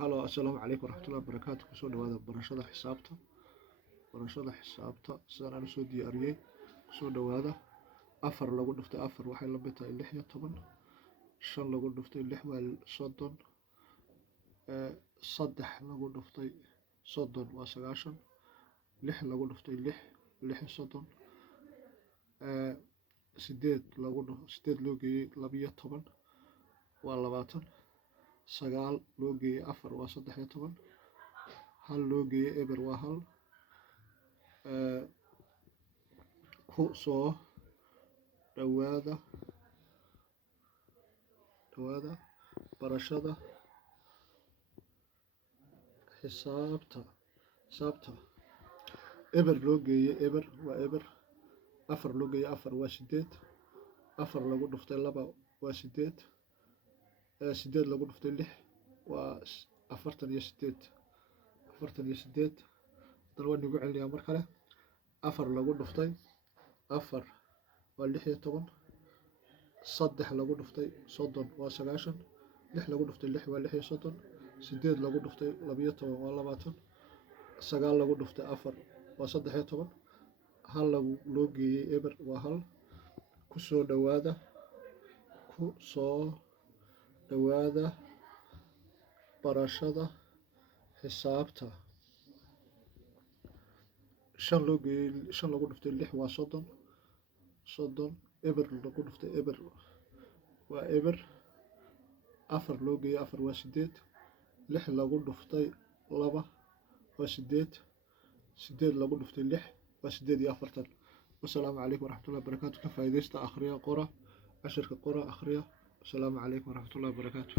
Halo, assalaamu calaykum waraxmatullahi wabarakaatu. Kusoo dhawaada barashada xisaabta sidaan aan usoo diyaariyey. Kusoo dhawaada. Afar lagu dhuftay afar waxay la mid tahay 16. Shan lagu dhuftay 6 waa 30. Saddex lagu dhuftay 30 waa 90. 6 lagu dhuftay 6 30. Sideed loo geeyey 12 waa 20. 9 loo geeyey 4 waa 13. hal loo geeyey eber waa 1. Ku soo dhawaada barashada xisaabta. Eber loo geeyey eber waa eber. 4 loo geeyey 4 waa 8. 4 lagu dhuftay 2 waa 8. 8 lagu dhuftay 6 waa 48. 48 dan waan ugu celinayaa mar kale. 4 lagu dhuftay 4 waa 16. 3 lagu dhuftay 30 waa 90. 6 lagu dhuftay 6 waa 36. 8 lagu dhuftay 12 waa 20. 9 lagu dhuftay 4 waa 13. hal loo geeyey eber waa 1. ku soo dhawaada barashada xisaabta. 5 lagu dhuftay 6 waa 30. eber lagu dhuftay eber waa eber. 4 loo geeyey 4 waa 8. 6 lagu dhuftay 2 waa 8. 8 lagu dhuftay 6 waa 48. Wassalaamu calaykum waraxmatullahi wabarakaatu. Ka faa'iidaysta, akhriya, qora cashirka, qora, akhriya. Wassalaamu calaykum waraxmatullahi wabarakaatu.